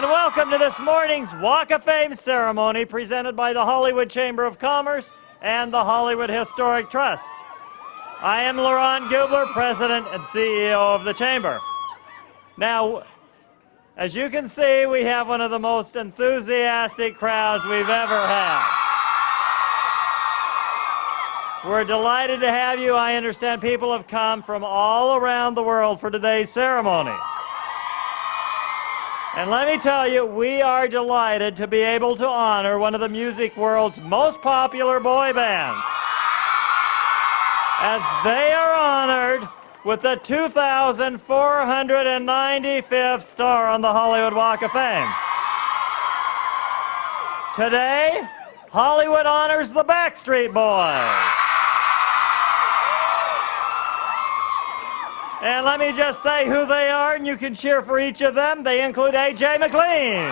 And welcome to this morning's Walk of Fame ceremony presented by the Hollywood Chamber of Commerce and the Hollywood Historic Trust. I am Laurent Gubler, President and CEO of the Chamber. Now, as you can see, we have one of the most enthusiastic crowds we've ever had. We're delighted to have you. I understand people have come from all around the world for today's ceremony. And let me tell you, we are delighted to be able to honor one of the music world's most popular boy bands, as they are honored with the 2,495th star on the Hollywood Walk of Fame. Today, Hollywood honors the Backstreet Boys. And let me just say who they are, and you can cheer for each of them. They include A.J. McLean,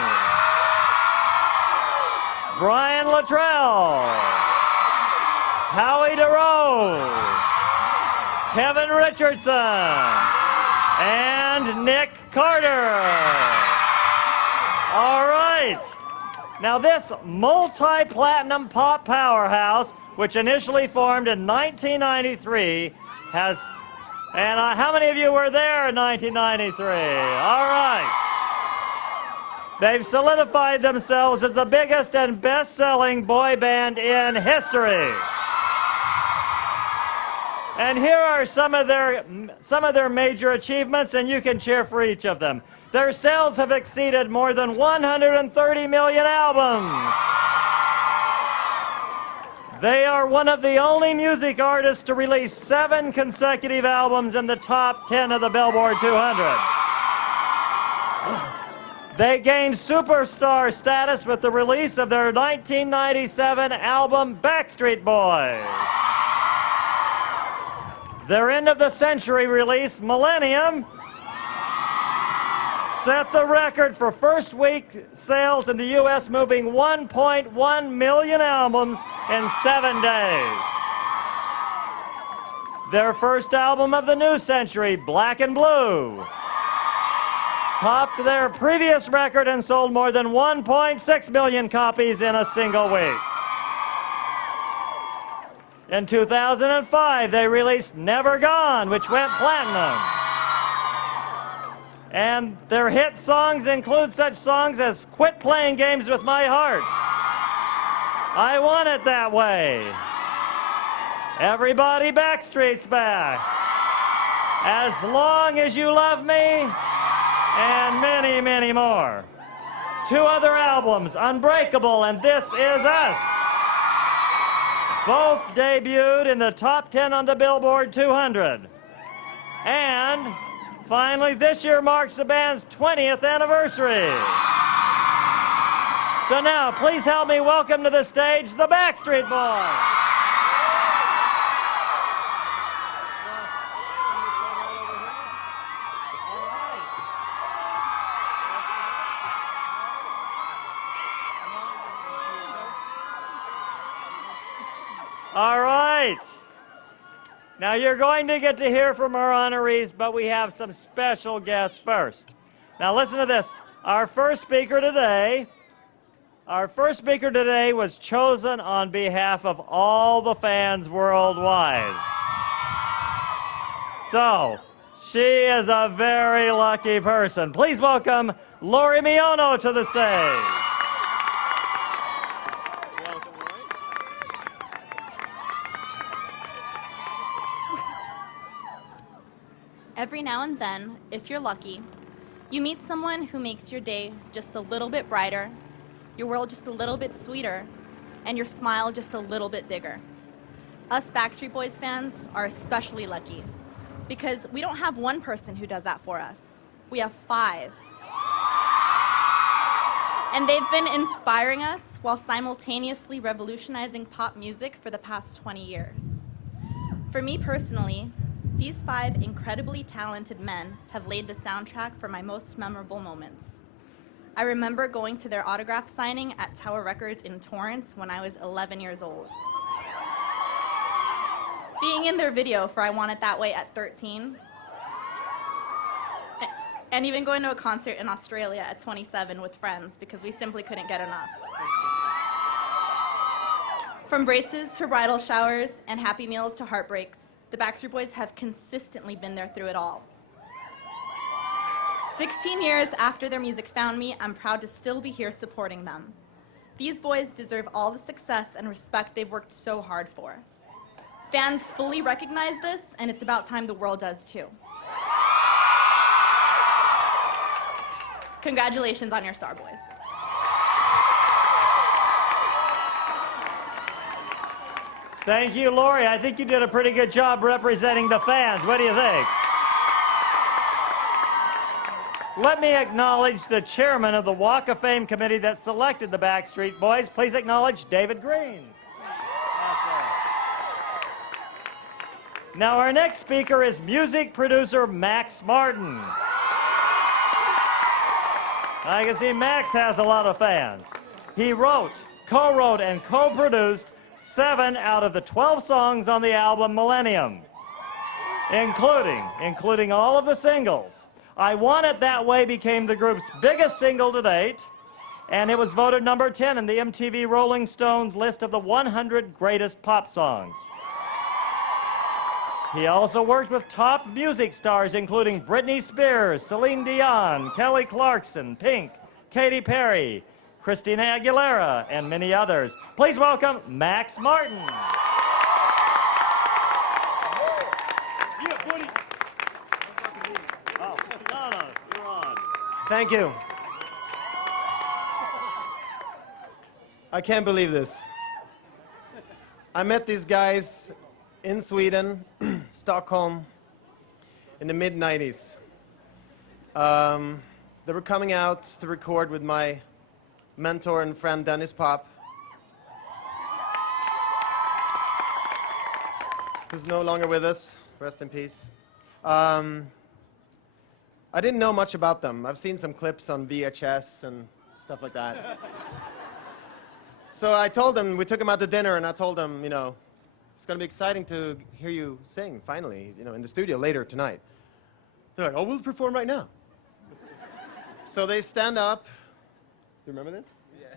Brian Luttrell, Howie DeRoe, Kevin Richardson, and Nick Carter. All right. Now this multi-platinum pop powerhouse, which initially formed in 1993, has... And how many of you were there in 1993? All right. They've solidified themselves as the biggest and best-selling boy band in history. And here are some of their major achievements, and you can cheer for each of them. Their sales have exceeded more than 130 million albums. They are one of the only music artists to release 7 consecutive albums in the top 10 of the Billboard 200. They gained superstar status with the release of their 1997 album, Backstreet Boys. Their end-of-the-century release, Millennium, set the record for first week sales in the U.S., moving 1.1 million albums in 7 days. Their first album of the new century, Black and Blue, topped their previous record and sold more than 1.6 million copies in a single week. In 2005, they released Never Gone, which went platinum. And their hit songs include such songs as Quit Playing Games with My Heart, I Want It That Way, Everybody Backstreet's Back, As Long As You Love Me, and many, many more. 2 other albums, Unbreakable and This Is Us, both debuted in the top 10 on the Billboard 200. And finally, this year marks the band's 20th anniversary. So now, please help me welcome to the stage the Backstreet Boys. All right. Now, you're going to get to hear from our honorees, but we have some special guests first. Now, listen to this. Our first speaker today was chosen on behalf of all the fans worldwide. So, she is a very lucky person. Please welcome Lori Miono to the stage. Every now and then, if you're lucky, you meet someone who makes your day just a little bit brighter, your world just a little bit sweeter, and your smile just a little bit bigger. Us Backstreet Boys fans are especially lucky because we don't have one person who does that for us. We have 5. And they've been inspiring us while simultaneously revolutionizing pop music for the past 20 years. For me personally, these 5 incredibly talented men have laid the soundtrack for my most memorable moments. I remember going to their autograph signing at Tower Records in Torrance when I was 11 years old. Being in their video for I Want It That Way at 13. and even going to a concert in Australia at 27 with friends because we simply couldn't get enough. From braces to bridal showers and happy meals to heartbreaks, the Backstreet Boys have consistently been there through it all. 16 years after their music found me, I'm proud to still be here supporting them. These boys deserve all the success and respect they've worked so hard for. Fans fully recognize this, and it's about time the world does too. Congratulations on your star, boys. Thank you, Lori. I think you did a pretty good job representing the fans. What do you think? Let me acknowledge the chairman of the Walk of Fame committee that selected the Backstreet Boys. Please acknowledge David Green. Now, our next speaker is music producer Max Martin. I can see Max has a lot of fans. He wrote, co-wrote, and co-produced 7 out of the 12 songs on the album Millennium, including all of the singles. I Want It That Way became the group's biggest single to date, and it was voted number 10 in the MTV Rolling Stones list of the 100 greatest pop songs. He also worked with top music stars including Britney Spears, Celine Dion, Kelly Clarkson, Pink, Katy Perry, Christina Aguilera, and many others. Please welcome Max Martin. Thank you. I can't believe this. I met these guys in Sweden, Stockholm, in the mid-90s. They were coming out to record with my mentor and friend Dennis Pop, who's no longer with us. Rest in peace. I didn't know much about them. I've seen some clips on VHS and stuff like that. So I told them, we took them out to dinner, and I told them, you know, it's going to be exciting to hear you sing, finally, you know, in the studio later tonight. They're like, oh, we'll perform right now. So they stand up. You remember this? Yeah.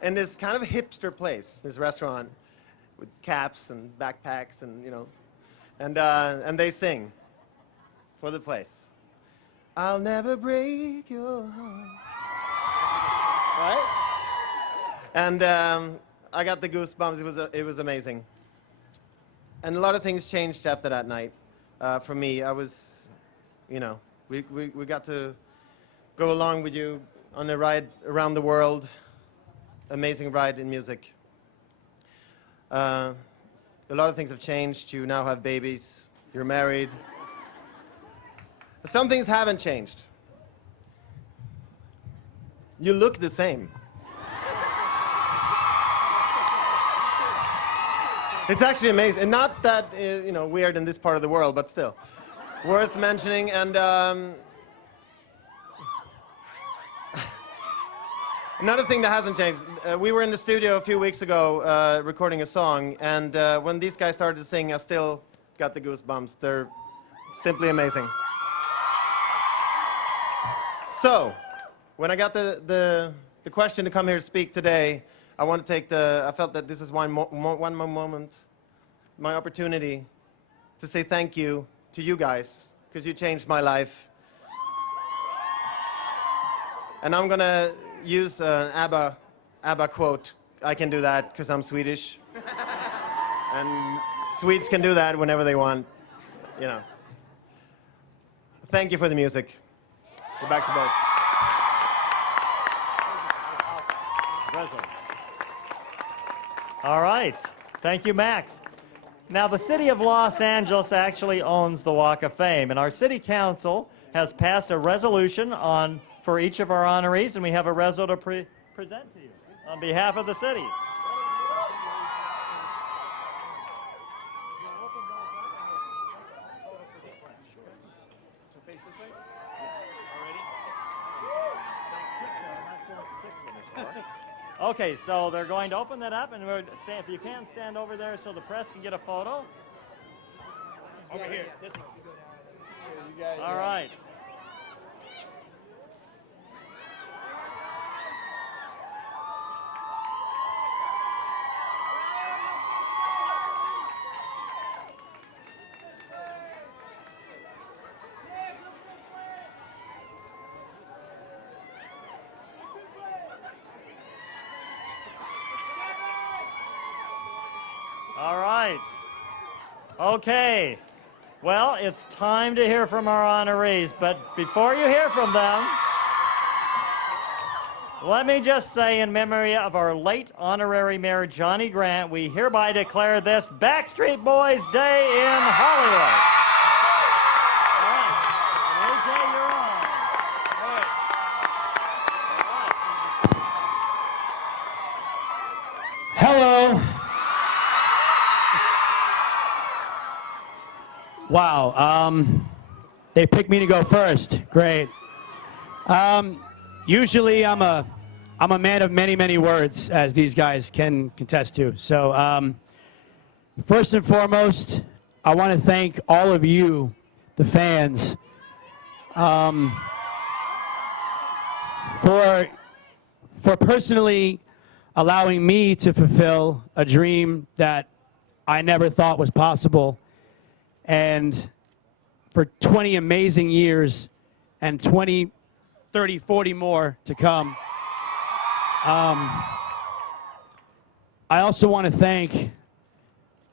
In this kind of a hipster place, this restaurant, with caps and backpacks and, you know, and they sing for the place. I'll never break your heart. Right? And I got the goosebumps. It was amazing. And a lot of things changed after that night. For me, I was, you know, we got to go along with you on a ride around the world. Amazing ride in music. A lot of things have changed. You now have babies. You're married. Some things haven't changed. You look the same. It's actually amazing, and not that you know, weird in this part of the world, but still worth mentioning. And another thing that hasn't changed. We were in the studio a few weeks ago recording a song, and when these guys started to sing, I still got the goosebumps. They're simply amazing. So, when I got the question to come here to speak today, I want to take I felt that this is one more moment, my opportunity to say thank you to you guys, because you changed my life. And I'm going to use an ABBA quote. I can do that because I'm Swedish. And Swedes can do that whenever they want, you know. Thank you for the music. The Backstreet Boys. All right. Thank you, Max. Now, the city of Los Angeles actually owns the Walk of Fame, and our city council has passed a resolution for each of our honorees, and we have a reso to present to you on behalf of the city. Okay, so they're going to open that up, and if you can, stand over there so the press can get a photo. Over here. This one. All right. right. Okay. Well, it's time to hear from our honorees, but before you hear from them, let me just say, in memory of our late honorary mayor, Johnny Grant, we hereby declare this Backstreet Boys Day in Hollywood. All right. AJ, you're on. All right. Hello. Wow. They picked me to go first. Great. Usually I'm a man of many, many words, as these guys can contest to. So first and foremost, I want to thank all of you, the fans, for personally allowing me to fulfill a dream that I never thought was possible. And for 20 amazing years and 20, 30, 40 more to come. I also want to thank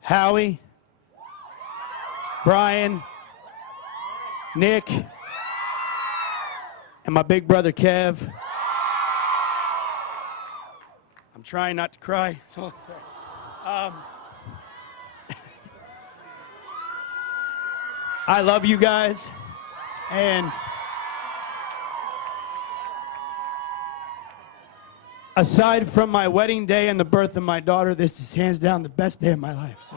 Howie, Brian, Nick, and my big brother Kev. I'm trying not to cry. I love you guys, and aside from my wedding day and the birth of my daughter, this is hands down the best day of my life. So.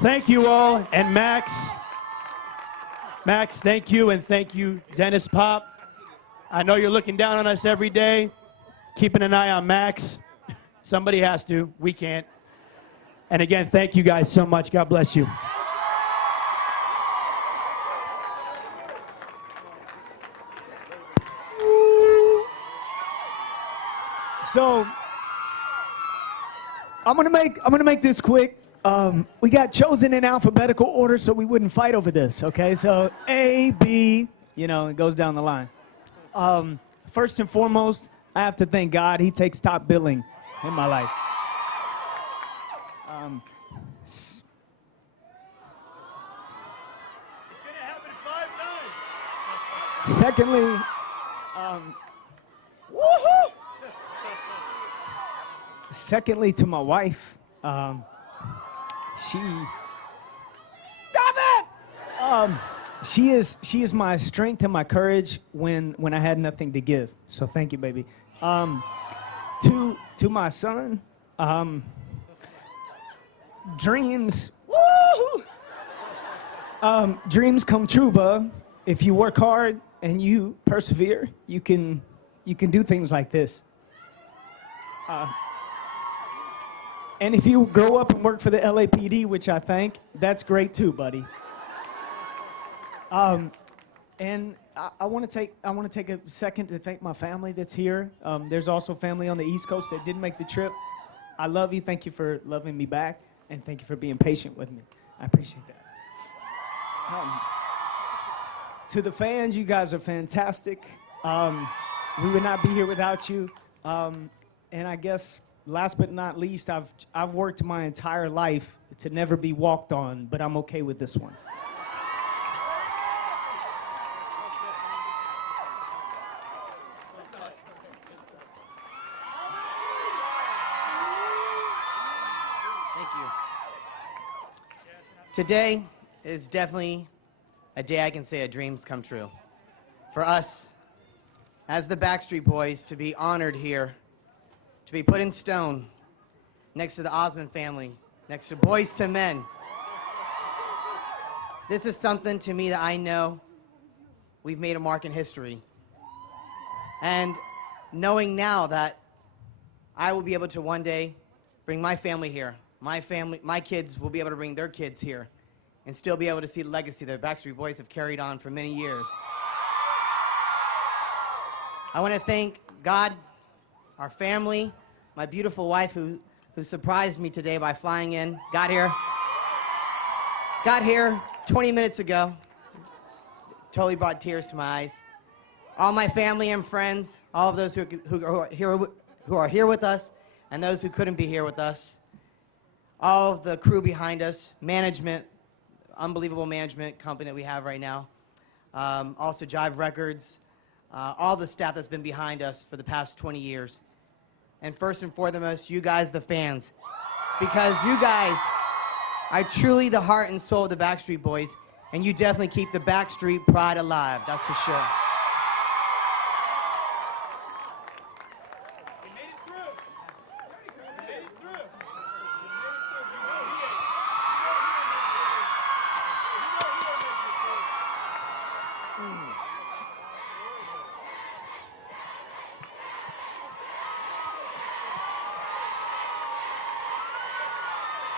Thank you all, and Max, thank you, and thank you, Dennis Pop. I know you're looking down on us every day, keeping an eye on Max. Somebody has to, we can't. And again, thank you guys so much. God bless you. So I'm gonna make this quick. We got chosen in alphabetical order so we wouldn't fight over this. Okay, so A, B, it goes down the line. First and foremost, I have to thank God. He takes top billing in my life. Secondly, woohoo! Secondly, to my wife, she is my strength and my courage when I had nothing to give. So thank you, baby. To my son, dreams, woo! Dreams come true, bub. If you work hard and you persevere, you can do things like this. And if you grow up and work for the LAPD, which I thank, that's great too, buddy. And I want to take a second to thank my family that's here. There's also family on the East Coast that didn't make the trip. I love you. Thank you for loving me back, and thank you for being patient with me. I appreciate that. To the fans, you guys are fantastic. We would not be here without you. And I guess, last but not least, I've worked my entire life to never be walked on, but I'm okay with this one. Thank you. Today is definitely a day I can say a dream's come true. For us, as the Backstreet Boys, to be honored here, to be put in stone next to the Osmond family, next to Boys to Men. This is something to me that I know we've made a mark in history. And knowing now that I will be able to one day bring my family here, my kids will be able to bring their kids here, and still be able to see the legacy that the Backstreet Boys have carried on for many years. I want to thank God, our family, my beautiful wife who surprised me today by flying in, got here 20 minutes ago. Totally brought tears to my eyes. All my family and friends, all of those who are here with us, and those who couldn't be here with us, all of the crew behind us, management, unbelievable management company that we have right now, also Jive Records, all the staff that's been behind us for the past 20 years. And first and foremost, you guys, the fans, because you guys are truly the heart and soul of the Backstreet Boys, and you definitely keep the Backstreet pride alive, that's for sure.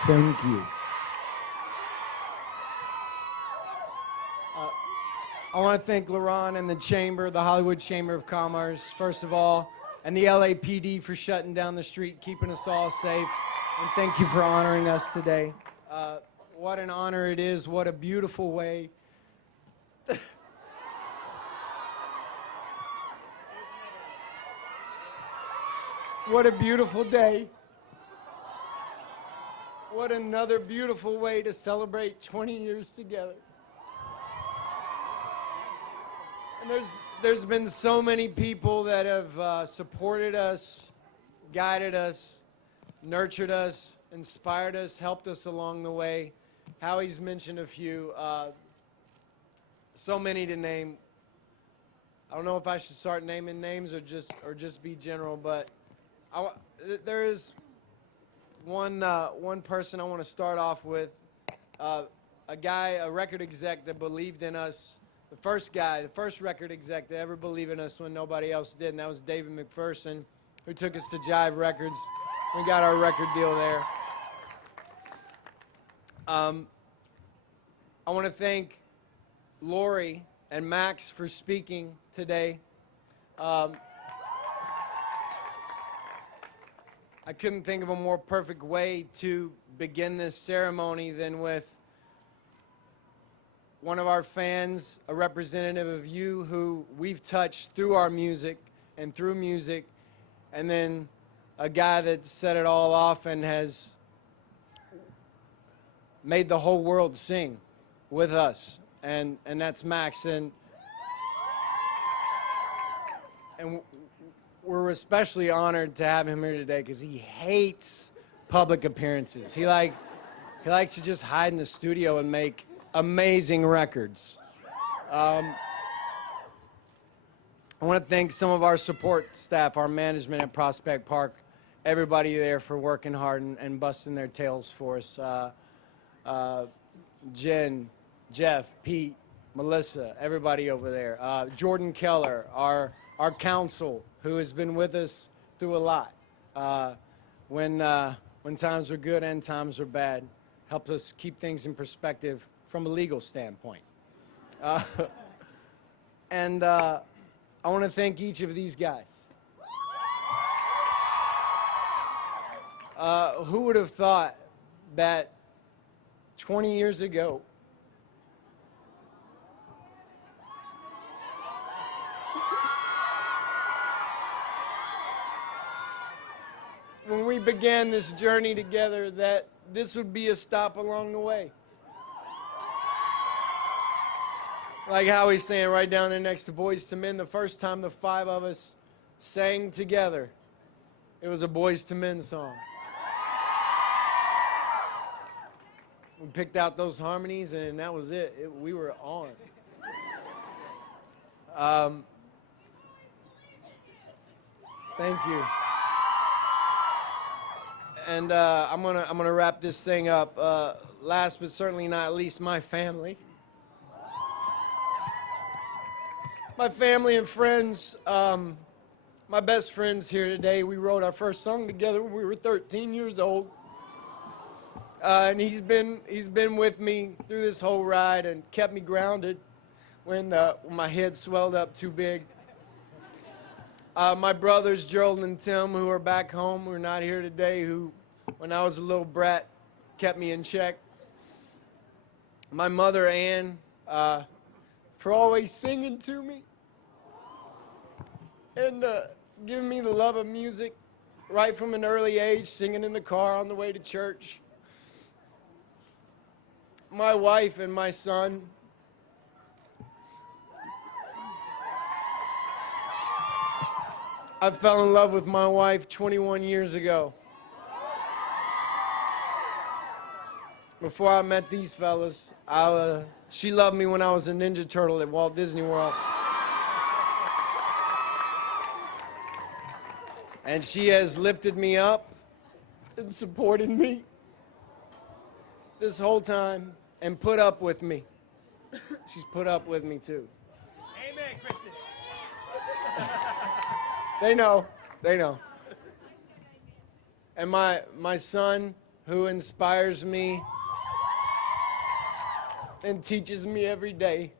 Thank you. I want to thank LaRon and the Chamber, the Hollywood Chamber of Commerce, first of all, and the LAPD for shutting down the street, keeping us all safe. And thank you for honoring us today. What an honor it is. What a beautiful way. What a beautiful day. What another beautiful way to celebrate 20 years together. And there's been so many people that have supported us, guided us, nurtured us, inspired us, helped us along the way. Howie's mentioned a few, so many to name. I don't know if I should start naming names or just be general, but there is one person I want to start off with, a record exec that believed in us. The first record exec to ever believe in us when nobody else did, and that was David McPherson, who took us to Jive Records. We got our record deal there. I want to thank Lori and Max for speaking today. I couldn't think of a more perfect way to begin this ceremony than with one of our fans, a representative of you who we've touched through our music and through music, and then a guy that set it all off and has made the whole world sing with us, and that's Max. And we're especially honored to have him here today because he hates public appearances. He likes to just hide in the studio and make amazing records. I want to thank some of our support staff, our management at Prospect Park, everybody there for working hard and busting their tails for us. Jen, Jeff, Pete, Melissa, everybody over there. Jordan Keller, our counsel, who has been with us through a lot. When times were good and times were bad, helped us keep things in perspective from a legal standpoint. And I want to thank each of these guys. Who would have thought that 20 years ago, when we began this journey together, that this would be a stop along the way? Like Howie's saying, right down there next to Boyz II Men, the first time the five of us sang together, it was a Boyz II Men song. We picked out those harmonies, and that was it. We were on. Thank you. And I'm gonna wrap this thing up. Last but certainly not least, my family. My family and friends, my best friends here today. We wrote our first song together when we were 13 years old. And he's been with me through this whole ride and kept me grounded when my head swelled up too big. My brothers, Gerald and Tim, who are back home, who are not here today, who, when I was a little brat, kept me in check. My mother, Ann, for always singing to me and giving me the love of music right from an early age, singing in the car on the way to church. My wife and my son. I fell in love with my wife 21 years ago. Before I met these fellas, she loved me when I was a Ninja Turtle at Walt Disney World. And she has lifted me up and supported me this whole time and put up with me. She's put up with me too. Amen, Kristen. They know. And my son, who inspires me and teaches me every day.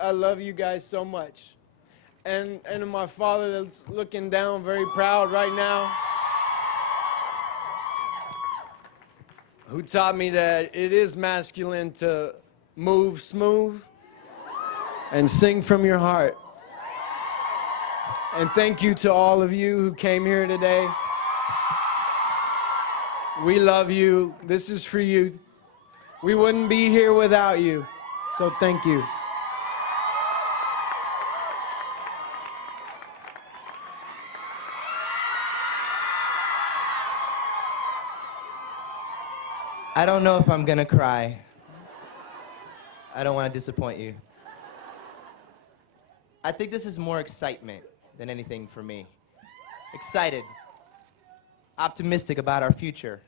I love you guys so much. And my father that's looking down very proud right now, who taught me that it is masculine to move smooth and sing from your heart. And thank you to all of you who came here today. We love you. This is for you. We wouldn't be here without you. So thank you. I don't know if I'm gonna cry. I don't want to disappoint you. I think this is more excitement than anything for me. Excited, optimistic about our future.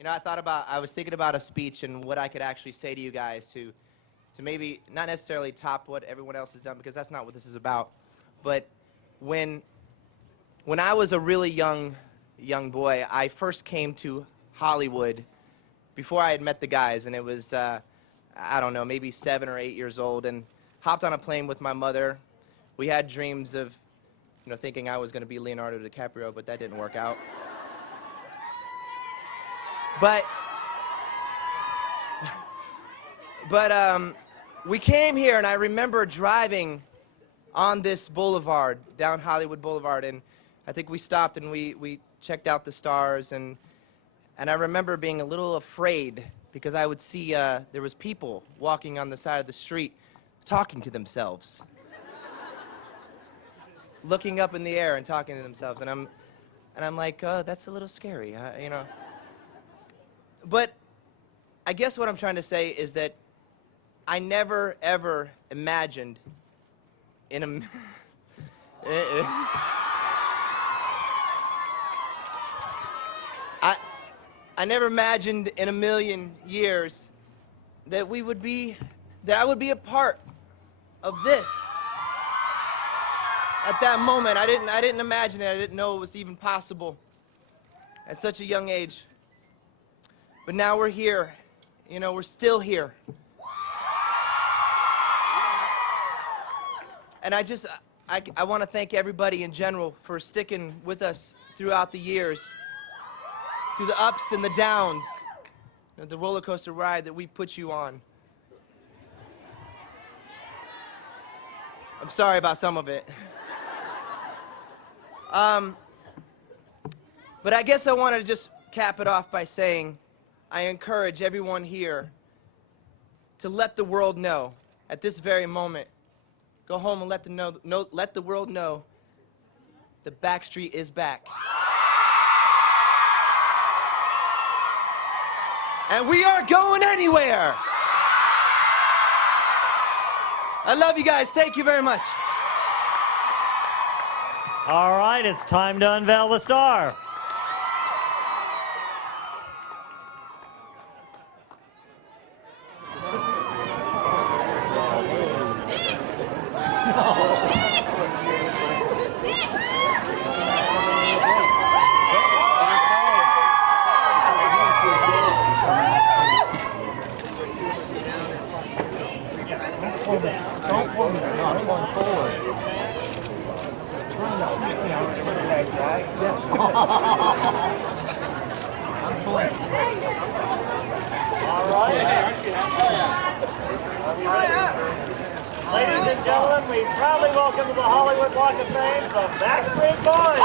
You know, I was thinking about a speech and what I could actually say to you guys to maybe not necessarily top what everyone else has done, because that's not what this is about. But when I was a really young boy, I first came to Hollywood before I had met the guys, and it was, I don't know, maybe 7 or 8 years old, and hopped on a plane with my mother. We had dreams of, you know, thinking I was going to be Leonardo DiCaprio, but that didn't work out. But we came here, and I remember driving on this boulevard, down Hollywood Boulevard, and I think we stopped and we checked out the stars, and I remember being a little afraid because I would see there was people walking on the side of the street talking to themselves, looking up in the air and talking to themselves, and I'm like, that's a little scary, you know. But I guess what I'm trying to say is that I never ever imagined in a I never imagined in a million years that I would be a part of this. At that moment, I didn't imagine it. I didn't know it was even possible at such a young age. But now we're here. You know, we're still here. And I want to thank everybody in general for sticking with us throughout the years, through the ups and the downs, you know, the roller coaster ride that we put you on. I'm sorry about some of it. But I guess I wanted to just cap it off by saying I encourage everyone here to let the world know at this very moment. Go home and let the world know that Backstreet is back. And we aren't going anywhere. I love you guys. Thank you very much. All right, it's time to unveil the star. Ladies and gentlemen, we proudly welcome to the Hollywood Walk of Fame the Backstreet Boys.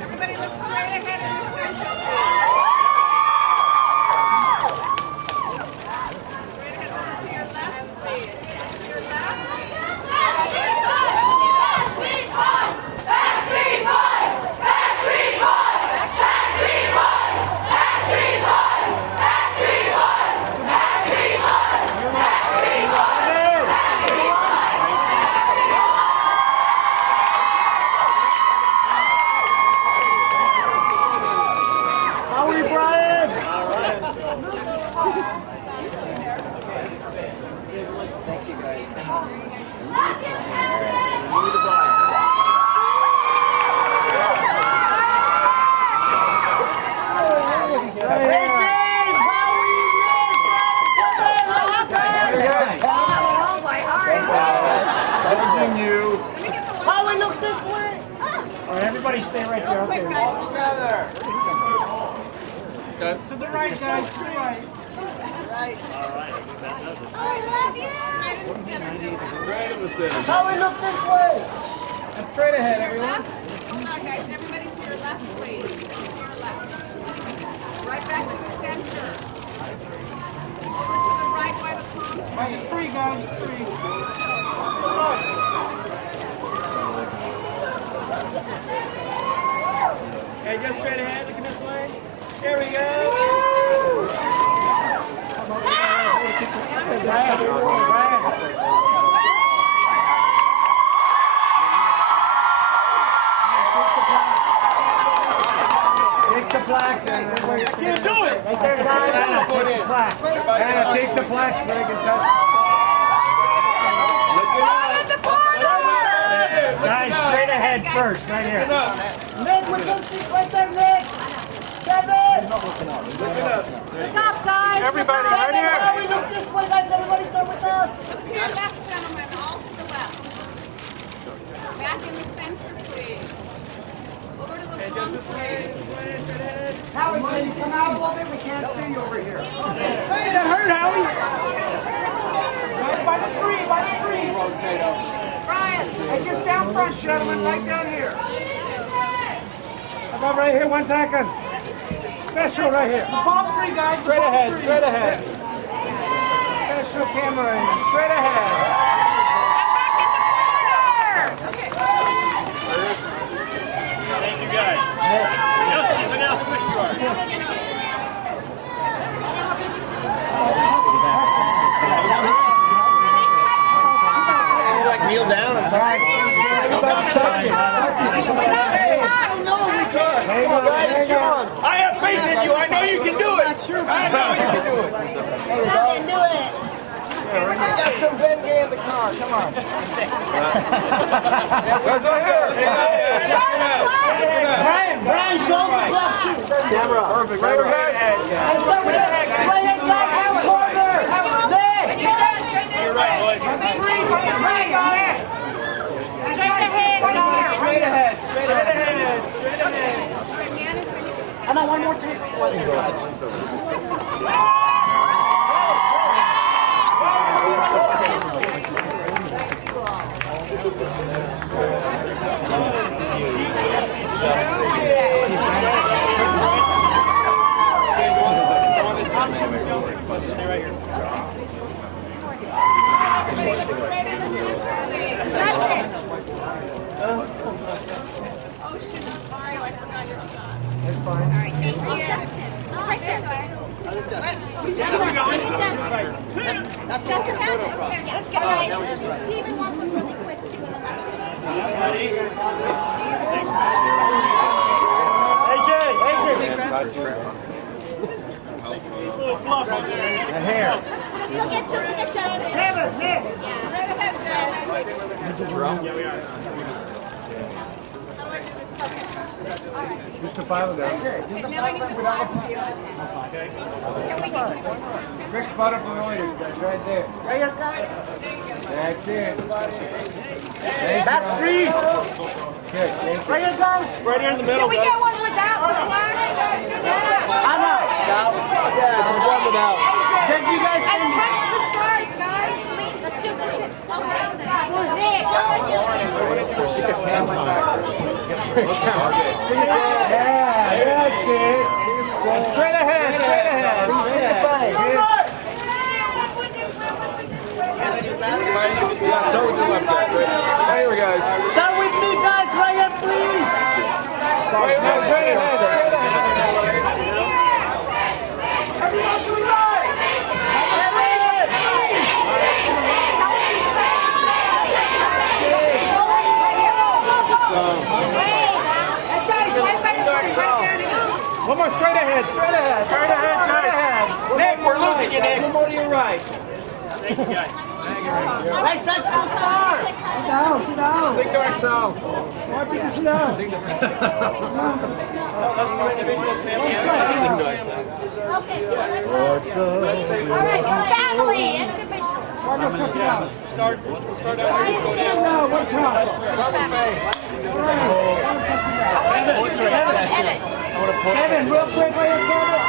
Everybody look straight ahead in the center. Straight ahead over to your left, please. To your left. Backstreet Boys! Backstreet Boys! Backstreet Boys! Backstreet Boys! Backstreet Boys! Backstreet Boys! Backstreet Boys! Backstreet Boys! Howie Brian! Howie, look this way! All right, everybody stay right there. Quick, guys, together! To the right, guys, to the right. Right. All right, I think that does it. Howie, look this way! And straight ahead, everyone. Hold on, guys. Everybody to your left, please. To your left. Right back to the center. Over to the right by the palm. Right, three, guys, three. Okay, just straight ahead, look at this way. Here we go. Take the plaque. You do it! Right there, Diana. Take the plaque. Diana, take the plaque so they can touch. Guys, straight ahead first, right here. Nick, we're going to see right there, Nick! Kevin! Look up, guys! Everybody, right here. Howie, look this way, guys! Everybody start with us! To your left, gentlemen. All to the left. Back in the center, please. Over to the palm, please. Howie, can you come out a little bit? We can't see you over here. Hey, that hurt, Howie. By the tree, by the tree. Brian. Hey, just down front, gentlemen, right down here. How about right here, 1 second. Special right here. The palm tree, guys. Straight ahead, straight ahead. Special camera in. Straight ahead. And back in the corner. Thank you, guys. Justin, look how squished you are. Kneel down and talk. Everybody touch it. I don't know if we can. Come on, guys, come on. I have faith in you. I know you can do it. I know you can do it. I can do it! I got some Ben Gay in the car. Come on. Brian, show us the block too! Camera. Perfect. Right ahead. Let's start with us! Right here, guys! Have a corner! Nick! You're right, boys. Straight ahead, straight ahead, straight ahead. And now one more time. Stay right here. Straight in the center, please. That's it. Oh, shoot. Mario, I forgot your shot. It's fine. All right, thank you. Right there. That's where we get a photo from. Let's get right. Steven wants one really quick too in another. Ready? AJ! Little fluff on there. The hair. Just look at Justin. Kevin, Nick! Right ahead, Joe. Yeah, we are. How do I do this? Just the five of them. Now I need to five of you. Can we get Quick photo for the leaders, guys, right there. Right here, guys. That's it. Backstreet. Good, thank you. Right here, guys. Right here in the Can middle, we guys. get one without the line? I'm out. Yeah, just one without. Did you guys And touch the stars, guys. Let's do this. So Nick. That's it. Straight ahead, straight ahead. There we go. Start with me, guys. Right here, please. Straight ahead, straight ahead. Everyone to the right. One more straight ahead, straight ahead. Straight ahead, straight ahead. Nick, we're losing you, Nick. One more to your right. Right, touch the star. Sit down, sit down. Sing to Excel. More people sit down. All right, your family, individual. Start out. Kevin, real quick, right here, Kevin.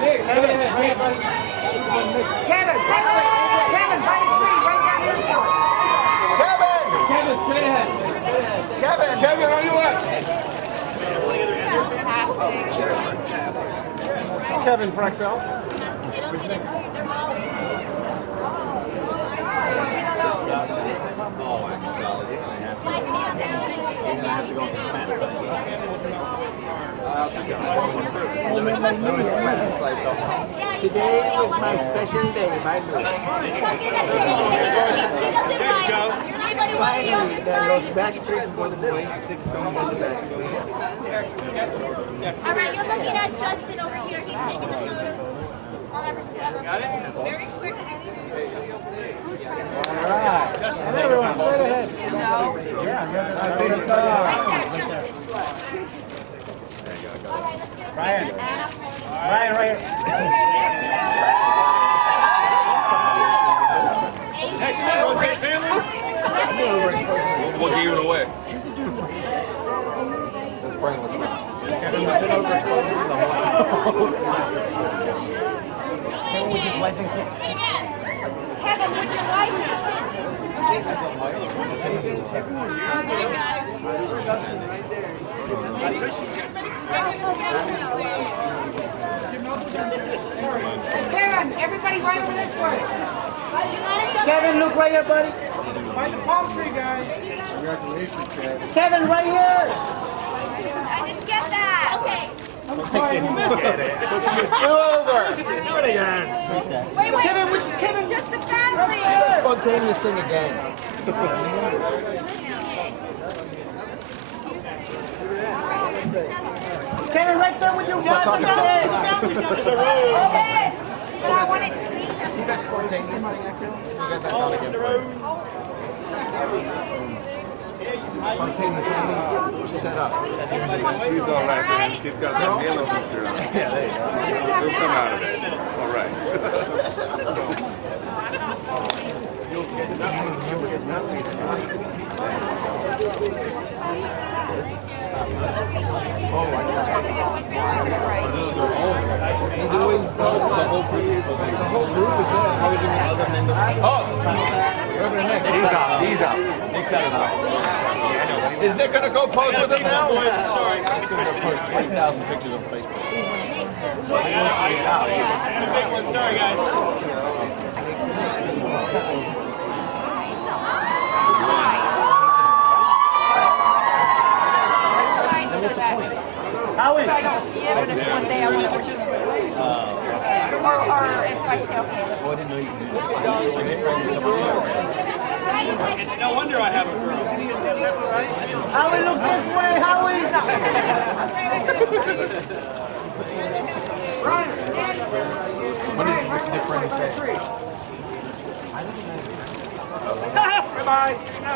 Nick, straight ahead. Kevin, by the tree, right down here. Kevin, straight ahead. Kevin, on your left. Kevin for Excel. Today is my special day, my Finally, that those Backstreet Boys did something with the Backstreet. All right, you're looking at Justin over here. He's taking the photos. Got it? Very quick. Everyone, straight ahead. Ryan, right here. We'll give it away. Kevin, would you like Kevin, everybody right over this way. Kevin, look right here, buddy. Find the palm tree, guys. Kevin, right here. I didn't get that. Okay. Wait, Kevin, Kevin. just the family. Spontaneous thing again. Kevin, right there with you guys. Okay. But I want it clean. See that spontaneous thing, Axel? You got that down again. Spontaneous thing set up. He's all right, man. He's got some yellow picture. Yeah, there you go. He'll come out of it. All right. He's always the whole group is there. How is it other members? He's out. He's out. Nick's out of it. Is Nick going to go pose with him now? Sorry. He's going to post 20,000 pictures on Facebook. Big one. Sorry, guys. Howie. So I don't see it, but if one day I want to participate. Or if I say okay. It's no wonder I have a girl. Howie, look this way, Howie. What did Nick Brennan say? Goodbye. No,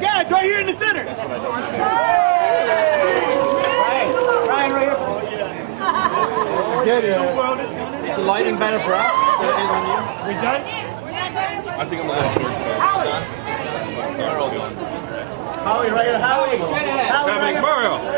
Guys, right here in the center. Ryan, right here. Get it. Is the lighting better for us? We done? I think I'm gonna Howie, right here. Howie. Happening, Mario.